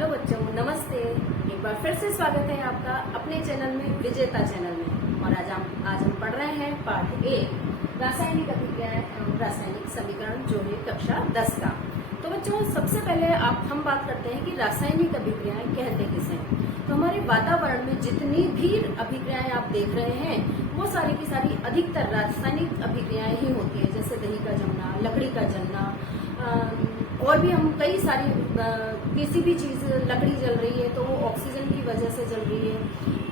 Hello बच्चों, नमस्ते। एक बार फिर से स्वागत है आपका अपने चैनल में, विजेता चैनल में। और आज हम पढ़ रहे हैं पाठ 1 रासायनिक अभिक्रियाएं एवं रासायनिक समीकरण, जो है कक्षा 10 का। तो बच्चों, सबसे पहले हम बात करते हैं कि रासायनिक अभिक्रियाएं कहते किसे हैं। तो हमारे वातावरण में जितनी भी अभिक्रियाएं आप देख रहे हैं, वो सारी की सारी अधिकतर रासायनिक अभिक्रियाएं ही होती है। जैसे दही का जमना, लकड़ी का जलना, और भी हम कई सारी किसी भी चीज, लकड़ी जल रही है तो वो ऑक्सीजन की वजह से जल रही है,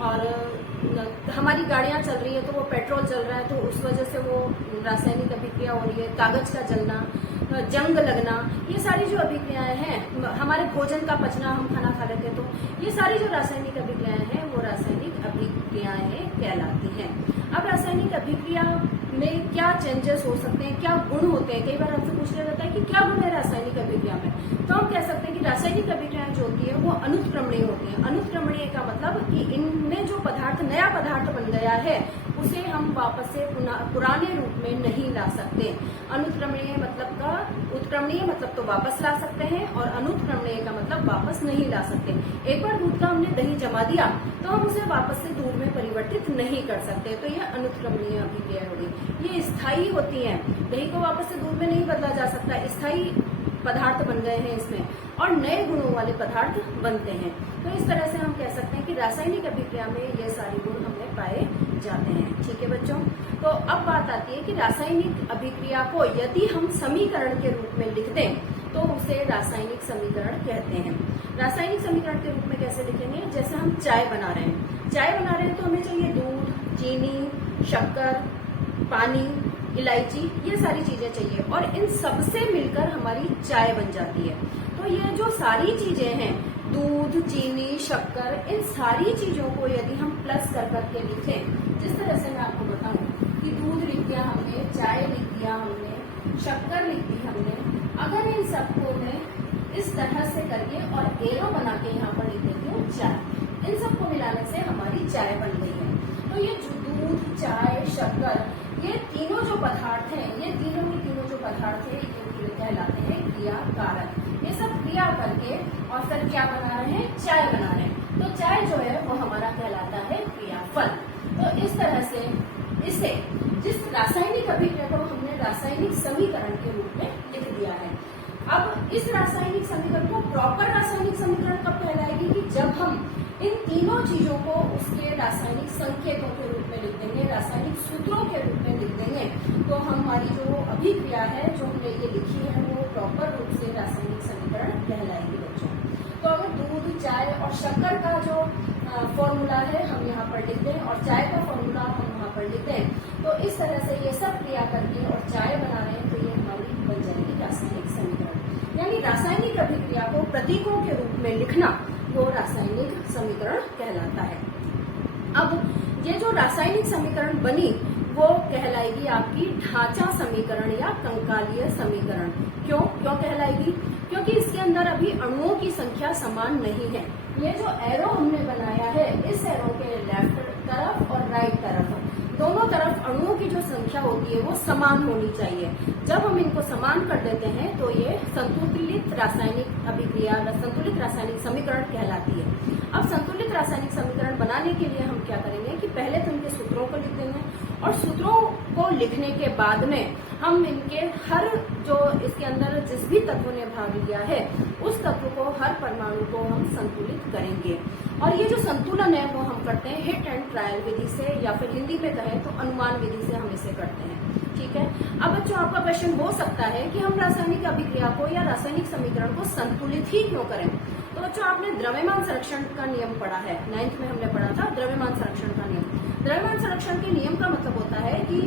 और हमारी गाड़ियां चल रही है तो वो पेट्रोल जल रहा है तो उस वजह से वो रासायनिक अभिक्रिया हो रही है। कागज का जलना, जंग लगना, ये सारी जो अभिक्रियाएं हैं, हमारे भोजन का पचना, हम खाना खा लेते हैं तो ये सारी जो रासायनिक अभिक्रियाएं हैं वो रासायनिक अभिक्रियाएं कहलाती हैं। अब रासायनिक अभिक्रिया में क्या चेंजेस हो सकते हैं, क्या गुण होते हैं, कई बार आपसे पूछ लिया जाता है कि क्या गुण है रासायनिक अभिक्रिया में। तो हम कह सकते हैं कि रासायनिक अभिक्रियाएं जो होती है वो अनुत्क्रमणीय होती है। अनुत्क्रमणीय का मतलब कि इनमें जो पदार्थ, नया पदार्थ बन गया है, उसे हम वापस से पुराने रूप में नहीं ला सकते। अनुत्क्रमणीय मतलब का, उत्क्रमणीय मतलब तो वापस ला सकते हैं, और अनुत्क्रमणीय का मतलब वापस नहीं ला सकते। एक बार दूध का हमने दही जमा दिया तो हम उसे वापस से दूध में परिवर्तित नहीं कर सकते, तो यह अनुत्क्रमणीय अभिक्रिया होगी। ये स्थायी होती है, दही को वापस से दूध में नहीं बदला जा सकता। स्थायी पदार्थ बन गए हैं इसमें, और नए गुणों वाले पदार्थ बनते हैं। तो इस तरह से हम कह सकते हैं कि रासायनिक अभिक्रिया में ये सारे गुण हमें पाए जाते हैं। ठीक है बच्चों, तो अब बात आती है कि रासायनिक अभिक्रिया को यदि हम समीकरण के रूप में लिख दें तो उसे रासायनिक समीकरण कहते हैं। रासायनिक समीकरण के रूप में कैसे लिखेंगे? जैसे हम चाय बना रहे हैं, तो हमें चाहिए दूध, चीनी, शक्कर, पानी, इलायची, ये सारी चीजें चाहिए, और इन सबसे मिलकर हमारी चाय बन जाती है। तो ये जो सारी चीजें हैं, दूध, चीनी, शक्कर, इन सारी चीजों को यदि हम प्लस कर करके लिखें, जिस तरह से मैं आपको बताऊं कि दूध लिख दिया हमने, चाय लिख दिया हमने, शक्कर लिख दी हमने, अगर इन सबको मैं इस तरह से करके और एरो बना के यहाँ पर लिख देती हूँ चाय, इन सबको मिलाने से हमारी चाय बन गई है। तो ये जो दूध, चाय, शक्कर, ये तीनों जो पदार्थ हैं, ये तीनों के तीनों जो पदार्थ हैं, ये कहलाते हैं क्रिया कारक। ये सब क्रिया करके और फिर क्या बना रहे हैं? चाय बना रहे हैं। तो चाय जो है वो हमारा कहलाता है क्रियाफल। तो इस तरह से इसे, जिस रासायनिक अभिक्रिया को हमने रासायनिक समीकरण के रूप में लिख दिया है। अब इस रासायनिक समीकरण को प्रॉपर रासायनिक समीकरण कब कहलाएगी? कि जब हम इन तीनों चीजों को उसके रासायनिक संकेतों के रूप में लिख देंगे, रासायनिक सूत्रों के रूप में लिख देंगे, तो हमारी जो अभिक्रिया है, जो हमने ये लिखी है, वो प्रॉपर रूप से रासायनिक समीकरण कहलाएगी बच्चों। तो अगर दूध, चाय और शक्कर का जो फॉर्मूला है हम यहाँ पर लिख दें, और चाय का फॉर्मूला हम यहाँ पर लिख दें, तो इस तरह से ये सब क्रिया करके और चाय बना रहे हैं, तो ये हमारी बन जाएगी रासायनिक समीकरण। यानी रासायनिक अभिक्रिया को प्रतीकों के रूप में लिखना, वो रासायनिक समीकरण कहलाता है। अब ये जो रासायनिक समीकरण बनी, वो कहलाएगी आपकी ढांचा समीकरण या कंकालीय समीकरण। क्यों कहलाएगी? क्योंकि इसके अंदर अभी अणुओं की संख्या समान नहीं है। ये जो एरो हमने बनाया है, इस एरो के लेफ्ट तरफ और राइट तरफ, दोनों तरफ अणुओं की जो संख्या होती है वो समान होनी चाहिए। जब हम इनको समान कर देते हैं तो ये संतुलित रासायनिक अभिक्रिया, संतुलित रासायनिक समीकरण कहलाती है। अब संतुलित रासायनिक समीकरण बनाने के लिए हम क्या करेंगे कि पहले तो इनके सूत्रों को लिख देंगे, और सूत्रों को लिखने के बाद में हम इनके हर, जो इसके अंदर जिस भी तत्व ने भाग लिया है, उस तत्व को, हर परमाणु को हम संतुलित करेंगे। और ये जो संतुलन है वो हम करते हैं हिट एंड ट्रायल विधि से, या फिर हिंदी में कहें तो अनुमान विधि से हम इसे करते हैं। ठीक है। अब बच्चों, आपका क्वेश्चन हो सकता है कि हम रासायनिक अभिक्रिया को या रासायनिक समीकरण को संतुलित ही क्यों करें। तो बच्चों, आपने द्रव्यमान संरक्षण का नियम पढ़ा है, 9th में हमने पढ़ा था द्रव्यमान संरक्षण का नियम। द्रव्यमान संरक्षण के नियम का मतलब होता है कि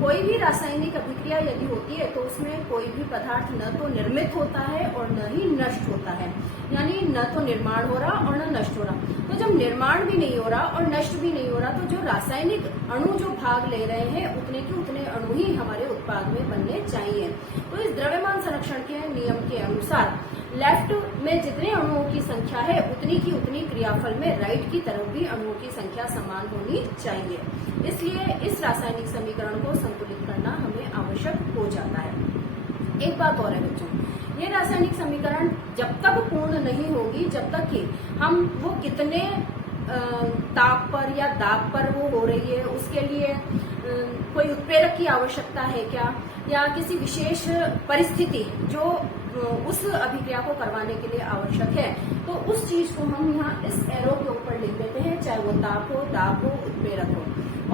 कोई भी रासायनिक अभिक्रिया यदि होती है तो उसमें कोई भी पदार्थ न तो निर्मित होता है और न ही नष्ट होता है। यानी न तो निर्माण हो रहा और न नष्ट हो रहा। तो जब निर्माण भी नहीं हो रहा और नष्ट भी नहीं हो रहा, तो जो रासायनिक अणु जो भाग ले रहे हैं, उतने के उतने अणु ही हमारे उत्पाद में बनने चाहिए। तो इस द्रव्यमान संरक्षण के नियम के अनुसार लेफ्ट में जितने अणुओं की संख्या है, उतनी की उतनी क्रियाफल में राइट की तरफ भी अणुओं की संख्या समान होनी चाहिए। इसलिए इस रासायनिक समीकरण को संतुलित करना हमें आवश्यक हो जाता है। एक बात और है बच्चों, ये रासायनिक समीकरण जब तक पूर्ण नहीं होगी, जब तक कि हम वो कितने ताप पर या दाब पर वो हो रही है, उसके लिए कोई उत्प्रेरक की आवश्यकता है क्या, या किसी विशेष परिस्थिति जो उस अभिक्रिया को करवाने के लिए आवश्यक है, तो उस चीज को हम यहाँ इस एरो के ऊपर लिख देते हैं, चाहे वो ताप हो, दाब हो, उत्प्रेरक हो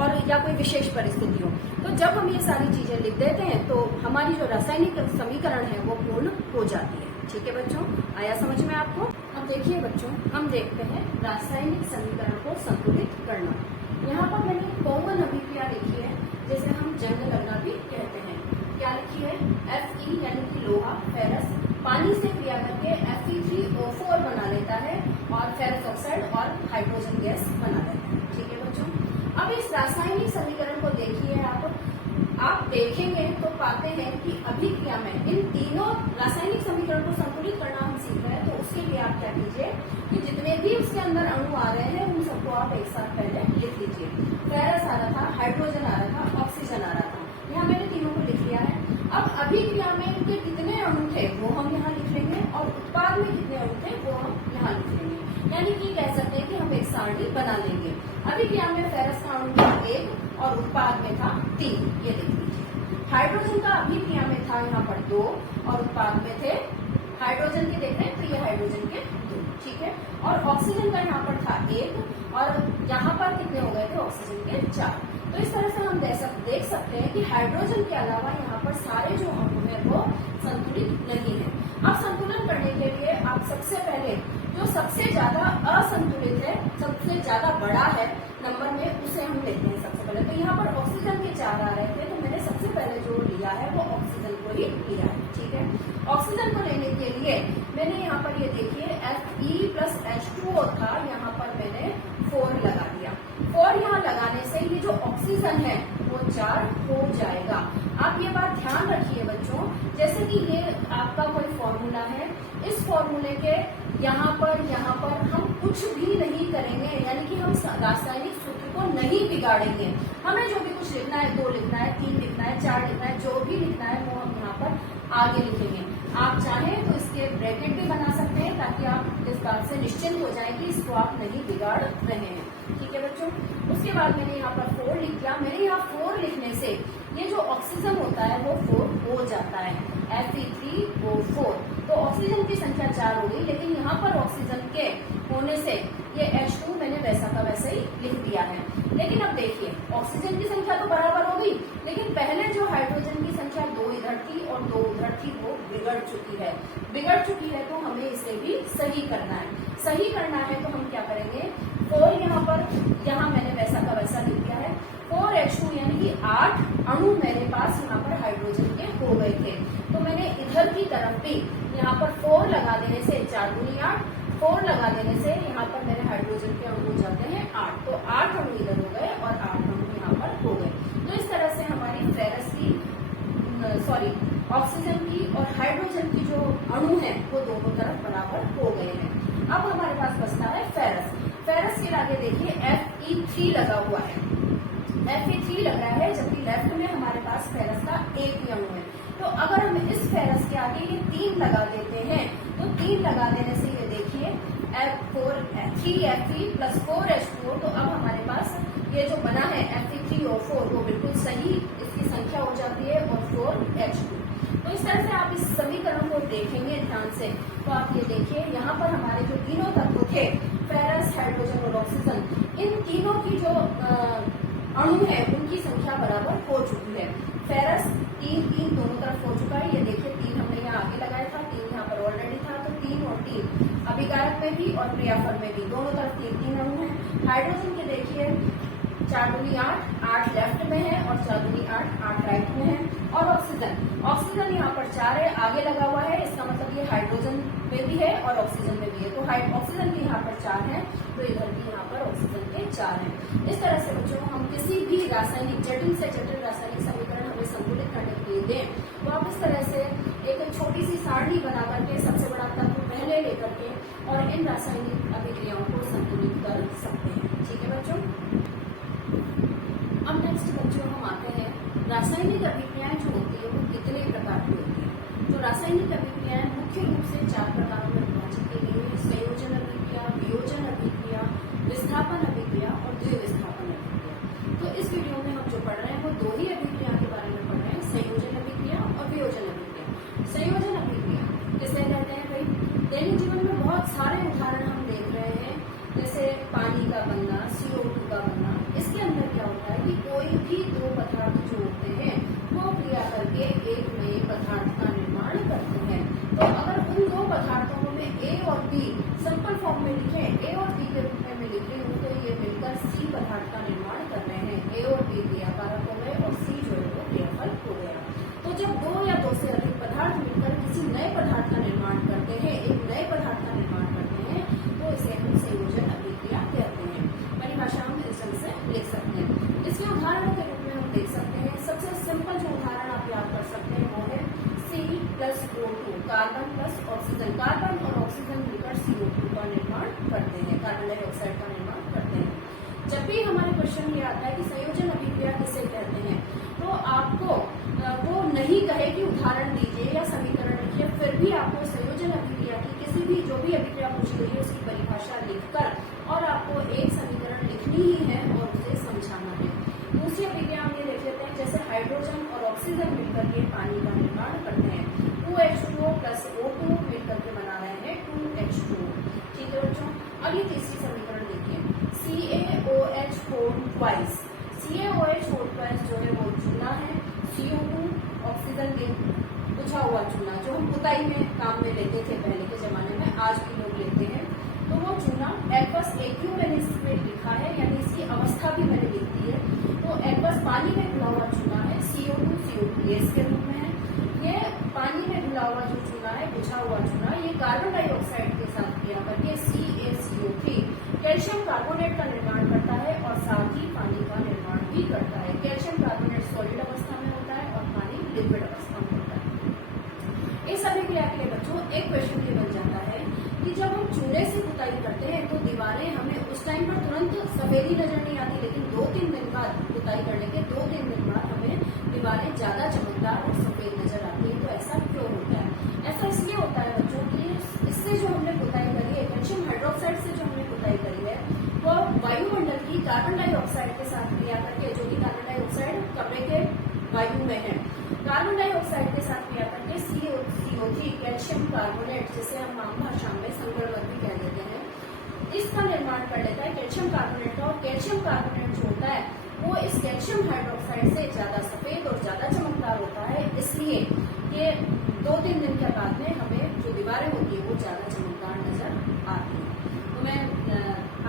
और या कोई विशेष परिस्थिति हो। तो जब हम ये सारी चीजें लिख देते हैं तो हमारी जो रासायनिक समीकरण है वो पूर्ण हो जाती है। ठीक है बच्चों, आया समझ में आपको? अब देखिए बच्चों, हम देखते हैं रासायनिक समीकरण को संतुलित करना। यहाँ पर मैंने कॉमन अभिक्रिया लिखी है, जैसे हम जंग लगना भी कहते हैं। क्या लिखी है? Fe यानी कि लोहा, फेरस पानी से क्रिया करके Fe3O4 बना लेता है और फेरस ऑक्साइड और हाइड्रोजन गैस बना लेता है। ठीक है बच्चों, अब इस रासायनिक समीकरण को देखिए आप देखेंगे तो पाते हैं कि अभिक्रिया में इन तीनों रासायनिक समीकरण को संतुलित करना हम सीख रहे हैं। तो उसके लिए आप क्या कीजिए कि जितने भी उसके अंदर अणु आ रहे हैं उन सबको आप एक साथ पहले लिख लीजिए। फेरस आ रहा था, हाइड्रोजन आ रहा था, ऑक्सीजन आ रहा था, यहाँ मैंने तीनों को लिख लिया है। अब अभिक्रिया में इनके कितने अणु थे वो हम यहाँ लिख लेंगे और उत्पाद में कितने अणु थे वो हम यहाँ लिख लेंगे। यानी कि कह सकते हैं कि हम एक सारणी बना लेंगे। अभिक्रिया में फेरस का अणु था 1 और उत्पाद में था 3, ये लिख लीजिए। हाइड्रोजन का अभिक्रिया में था यहाँ पर 2 और उत्पाद में थे, हाइड्रोजन के देख रहे हैं तो ये हाइड्रोजन के 2, ठीक है। और ऑक्सीजन का यहाँ पर था 1 और यहाँ पर कितने हो गए थे ऑक्सीजन के 4। तो इस तरह से हम देख सकते हैं कि हाइड्रोजन के अलावा यहाँ पर सारे जो अणु है वो संतुलित नहीं है। अब संतुलन करने के लिए आप सबसे पहले जो सबसे ज्यादा असंतुलित है, सबसे ज्यादा बड़ा है नंबर में, उसे हम लेते हैं सबसे पहले। तो यहाँ पर ऑक्सीजन के 4 आ रहे थे, तो मैंने सबसे पहले जो लिया है वो ऑक्सीजन को ही लिया है। ठीक है, ऑक्सीजन को लेने के लिए मैंने यहाँ पर ये देखिए Fe+H2O था, यहाँ पर मैंने 4 लगा दिया। 4 यहाँ लगाने से ये जो ऑक्सीजन है वो 4 हो जाएगा। आप ये बात ध्यान रखिए बच्चों, जैसे कि ये आपका कोई फॉर्मूला है, इस फॉर्मूले के यहाँ पर हम कुछ भी नहीं करेंगे, यानी कि हम रासायनिक सूत्र को नहीं बिगाड़ेंगे। हमें जो भी कुछ लिखना है, 2 लिखना है, 3 लिखना है, 4 लिखना है, जो भी लिखना है वो हम यहाँ पर आगे लिखेंगे। आप चाहें तो इसके ब्रैकेट भी बना सकते हैं ताकि आप इस बात से निश्चिंत हो जाएं कि इसको आप नहीं बिगाड़ रहे हैं। ठीक है बच्चों, उसके बाद मैंने यहाँ पर 4 लिख दिया। मैंने यहाँ 4 लिखने से ये जो ऑक्सीजन होता है वो 4 हो जाता है, Fe3O4। तो ऑक्सीजन की संख्या 4 हो गई, लेकिन यहाँ पर ऑक्सीजन के होने से ये H2 मैंने वैसा का वैसा ही लिख दिया है। लेकिन अब देखिए ऑक्सीजन की संख्या तो बराबर हो गई, लेकिन पहले जो हाइड्रोजन की संख्या 2 इधर थी और 2 उधर थी वो बिगड़ चुकी है। तो हमें इसे भी सही करना है। तो हम क्या करेंगे, 4 यहाँ मैंने वैसा का वैसा लिख दिया है। 4H2 यानी कि 8 अणु मेरे पास यहाँ पर हाइड्रोजन के हो गए थे। तो मैंने इधर की तरफ भी यहाँ पर 4 लगा देने से 4 दूनी 8, 4 लगा देने से यहाँ पर मेरे हाइड्रोजन के अणु हो जाते हैं 8। तो 8 अणु इधर हो गए और 8 अणु यहाँ पर हो गए। तो इस तरह से हमारी ऑक्सीजन की और हाइड्रोजन की जो अणु है वो दोनों तरफ बराबर हो गए हैं। अब हमारे पास बचता है फेरस के आगे देखिए Fe3 लगा हुआ है, Fe3 लग रहा है, जबकि लेफ्ट में हमारे पास फेरस का एक ही अणु है। तो अगर हम इस फेरस के आगे ये 3 लगा देते हैं, तो 3 लगा देने से ये देखिए 3Fe+4H2O। तो अब हमारे पास ये जो बना है Fe3O4 वो बिल्कुल सही इसकी संख्या हो जाती है और 4H2। तो इस तरह से आप इस समीकरण को देखेंगे ध्यान से, तो आप ये देखिए यहाँ पर हमारे जो तीनों तत्व थे, फेरस, हाइड्रोजन और ऑक्सीजन, इन तीनों की जो अणु है उनकी संख्या बराबर हो चुकी है। फेरस 3 दोनों तरफ हो चुका है। ये देखिए 3 हमने यहाँ आगे लगाया था, 3 यहाँ पर ऑलरेडी था, तो 3 और 3 अभिकारक में भी और क्रियाफल में भी दोनों तरफ 3 अणु है। हाइड्रोजन के देखिए 4 दूनी 8 लेफ्ट में है और 4 दूनी 8 राइट में है। और ऑक्सीजन यहाँ पर 4 है, आगे लगा हुआ है, इसका मतलब ये हाइड्रोजन में भी है और ऑक्सीजन में भी है। तो ऑक्सीजन के यहाँ पर 4 है, तो इधर भी यहाँ पर ऑक्सीजन के 4 है। इस तरह से बच्चों हम किसी भी रासायनिक जटिल से जटिल रासायनिक समीकरण हमें संतुलित करने के लिए दें, तो आप इस तरह से एक छोटी सी सारणी बना करके सबसे बड़ा तत्व पहले लेकर के और इन रासायनिक अभिक्रियाओं को संतुलित कर सकते हैं। ठीक है बच्चों, अब नेक्स्ट बच्चों हम आते हैं रासायनिक अभिक्रियाएं जो होती है वो कितने प्रकार की होती है। जो रासायनिक अभिक्रियाएं मुख्य रूप से 4 प्रकारों में विभाजित की गई है: संयोजन अभिक्रिया, वियोजन अभिक्रिया, विस्थापन अभिक्रिया और द्विविस्थापन अभिक्रिया। तो इस वीडियो में हम जो पढ़ रहे हैं वो 2 ही अभिक्रिया के बारे में पढ़ रहे हैं, संयोजन अभिक्रिया और वियोजन अभिक्रिया। संयोजन अभिक्रिया किसे कहते हैं भाई? दैनिक जीवन में बहुत सारे उदाहरण हम देख रहे हैं, जैसे पानी का बनना, CO2 का बनना। इसके अंदर क्या होता है कि कोई भी 2 पदार्थ जो होते हैं वो क्रिया करके एक नए पदार्थ का निर्माण करते हैं। तो अगर उन 2 पदार्थों में A और B सिंपल फॉर्म में लिखे, A और B के रूप में लिखे हूँ तो ये मिलकर C पदार्थ का निर्माण कर रहे हैं। A और B क्रियाकारक हो गए और C जो है वो क्रियाफल हो गया। तो जब 2 या 2 से अधिक पदार्थ मिलकर किसी नए पदार्थ का निर्माण करते हैं, एक नए पदार्थ का निर्माण करते हैं, तो इसे हम संयोजन अभिक्रिया कहते हैं। परिभाषा हम इस ढंग से लिख सकते हैं। इसके उदाहरणों के रूप में हम देख सकते हैं, सबसे सिंपल जो उदाहरण आप याद कर सकते हैं वो है C+O2, carbon plus oxygen. Carbon और ऑक्सीजन मिलकर CO2 का निर्माण करते हैं, कार्बन डाइऑक्साइड का निर्माण करते हैं। जब भी हमारे क्वेश्चन ये आता है कि संयोजन अभिक्रिया किसे कहते हैं, तो आपको वो नहीं कहे कि उदाहरण दीजिए या समीकरण लिखिए, फिर भी आपको संयोजन अभिक्रिया की किसी भी जो भी अभिक्रिया पूछी गई है उसकी परिभाषा लिखकर और आपको एक समीकरण लिखनी ही है और उसे समझाना है। दूसरी अभिक्रिया हम ये देख लेते हैं, जैसे हाइड्रोजन और ऑक्सीजन मिलकर के पानी का निर्माण करते हैं। 2H2O प्लस O2 मिलकर के बना रहे हैं 2H2O। ठीक है बच्चों, अगली तीसरी समीकरण देखिए, CaOH4 ट्वाइस। CaOH4 ट्वाइस जो है वो चूना है, CO2 ऑक्सीजन के बुझा हुआ चूना जो हम पुताई में काम में लेते थे पहले के जमाने में, आज भी लोग लेते हैं। तो वो चूना एक्वस AQ मैंने इसमें लिखा है, यानी इसकी अवस्था भी मैंने लिख दी है। तो एक्वस पानी में घुला हुआ चूना है, CO2 CO2 के रूप में है। ये पानी में घुला हुआ जो चूना है, बुझा हुआ चूना, ये कार्बन डाइऑक्साइड के साथ क्रिया करके CaCO3 कैल्शियम कार्बोनेट का निर्माण करता है और साथ ही पानी का निर्माण भी करता है। कैल्शियम कार्बोनेट सॉलिड अवस्था में होता है और पानी लिक्विड अवस्था में होता है। इस अभिक्रिया के लिए बच्चों एक क्वेश्चन ये बन जाता है कि जब हम चूने से पुताई करते हैं तो दीवारें हमें उस टाइम पर तुरंत सफेदी नजर नहीं आती, लेकिन 2-3 दिन बाद पुताई करने के 2-3 दिन बाद हमें दीवारें ज्यादा चमकदार और सफेद नजर आती है। तो ऐसा क्यों होता है? ऐसा इसलिए होता है बच्चों की इससे जो हमने पुताई करी है, कैल्शियम हाइड्रोक्साइड से जो हमने पुताई करी है, वो वायुमंडल की कार्बन डाइऑक्साइड के साथ क्रिया करके, जो कि कार्बन डाइऑक्साइड कमरे के वायु में है, कार्बन डाइऑक्साइड के साथ क्रिया करके CO3 कैल्शियम कार्बोनेट, जिसे हम आम भाषा में संगणमक भी कह देते हैं, इसका निर्माण कर लेता है कैल्शियम कार्बोनेट का। और कैल्शियम कार्बोनेट जो होता है वो इस कैल्शियम हाइड्रोक्साइड से ज्यादा सफेद और ज्यादा चमकदार होता है, इसलिए ये 2-3 दिन के बाद में हमें जो दीवारें होती है वो ज्यादा चमकदार नजर आती है। तो मैं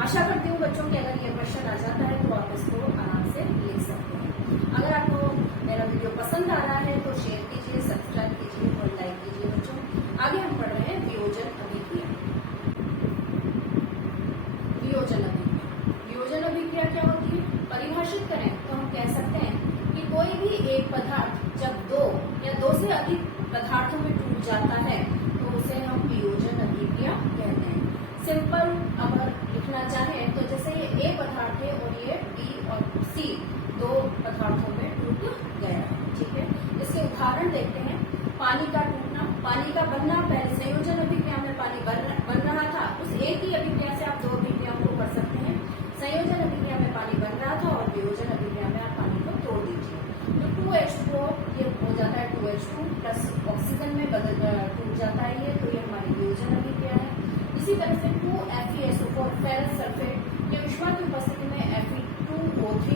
आशा करती हूँ बच्चों कि अगर ये क्वेश्चन आ जाता है तो आप इसको आराम से लिख सकते हैं। अगर आपको मेरा वीडियो पसंद आ रहा है तो शेयर कीजिए, सब्सक्राइब कीजिए और लाइक कीजिए। बच्चों आगे हम पढ़ रहे हैं वियोजन अभिक्रिया। वियोजन अभिक्रिया, वियोजन अभिक्रिया क्या होती है? परिभाषित करें तो हम कह सकते हैं कि कोई भी एक पदार्थ जब 2 या 2 से अधिक पदार्थों में टूट जाता है तो उसे हम वियोजन अभिक्रिया कहते हैं। सिंपल अगर लिखना चाहें तो जैसे ये A पदार्थ है और ये B और C 2 पदार्थों में टूट गया है। ठीक है, इसके उदाहरण देखते हैं। पानी का टूटना, पानी का बनना, पहले संयोजन अभिक्रिया में पानी बन रहा था, उस एक ही अभिक्रिया से आप 2 अभिक्रियाओं को कर सकते हैं। संयोजन अभिक्रिया में पानी बन रहा था और वियोजन अभिक्रिया में आप पानी को तोड़ दीजिए तो 2H2O ये हो जाता है 2H2 प्लस ऑक्सीजन में टूट जाता है ये, तो ये हमारी वियोजन अभिक्रिया है। इसी तरह से 2FeSO4 फेरस सल्फेट ये ऊष्मा की उपस्थिति में Fe2O3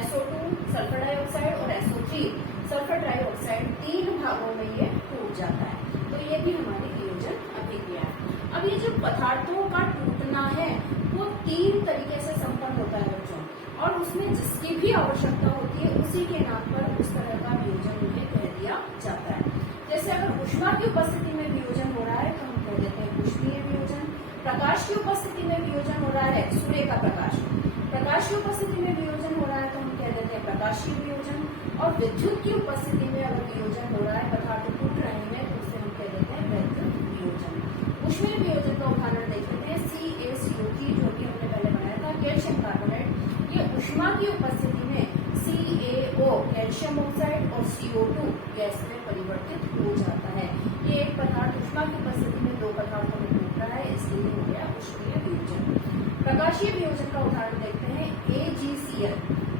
SO2 सल्फर डाइऑक्साइड और SO3 सल्फर डाइऑक्साइड 3 भागों में ये टूट जाता है, तो ये भी हमारी वियोजन अभिक्रिया है। अब ये जो पदार्थों का टूटना है वो 3 तरीके से संपन्न होता है बच्चों, और उसमें जिसकी भी आवश्यकता होती है उसी के नाम पर उस तरह का वियोजन उन्हें कह दिया जाता है। जैसे अगर ऊष्मा की उपस्थिति में वियोजन हो रहा है तो हम कह देते हैं ऊष्मीय वियोजन। प्रकाश की उपस्थिति में वियोजन हो रहा है, सूर्य का प्रकाश की उपस्थिति में वियोजन हो रहा है तो हम कह देते हैं प्रकाशीय वियोजन। और विद्युत की उपस्थिति में अगर वियोजन हो रहा है, पदार्थ टूट रहे हैं, तो उसे हम कह देते हैं वैद्युत वियोजन। ऊष्मीय वियोजन का उदाहरण देख लेते हैं। CaCO3 जो कि हमने पहले बनाया था, कैल्शियम कार्बोनेट, ये ऊष्मा की उपस्थिति में CaO कैल्शियम कैल्शियम ऑक्साइड और CO2 गैस में परिवर्तित हो जाता है। ये एक पदार्थ ऊष्मा की उपस्थिति में दो पदार्थों में टूट रहा है, इसलिए हो गया उष्मीय वियोजन। प्रकाशीय वियोजन का उदाहरण देखते हैं। AgCl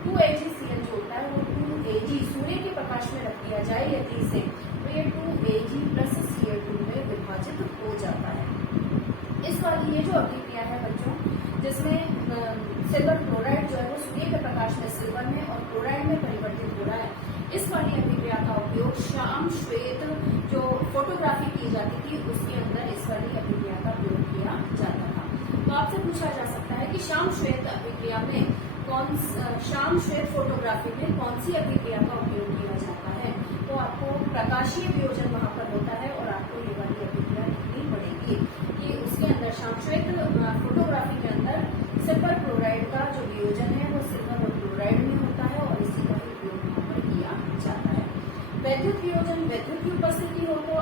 2AgCl जो होता है वो 2Ag सूर्य के प्रकाश में रख दिया जाए यदि से तो ये 2Ag प्लस Cl2 में विभाजित हो जाता है। इस वाली ये जो अभिक्रिया है बच्चों, जिसमें सिल्वर क्लोराइड जो है वो सूर्य के प्रकाश में सिल्वर में और क्लोराइड में परिवर्तित हो रहा है, इस वाली अभिक्रिया का उपयोग श्याम श्वेत जो फोटोग्राफी की जाती थी उसके अंदर इस वाली अभिक्रिया का प्रयोग किया जाता था। तो आपसे पूछा जा सकता है कि श्याम श्वेत अभिक्रिया में श्याम श्वेत फोटोग्राफी में कौन सी अभिक्रिया का उपयोग किया जाता है? तो आपको प्रकाशीय वियोजन वहां पर होता है और आपको ये वाली अभिक्रिया लिखनी पड़ेगी कि उसके अंदर श्याम श्वेत फोटोग्राफी के अंदर सिल्वर क्लोराइड का जो वियोजन है वो सिल्वर और क्लोराइड में होता है और इसी का उपयोग वहां पर किया जाता है। वैद्युत वियोजन, वैद्युत की उपस्थिति हो तो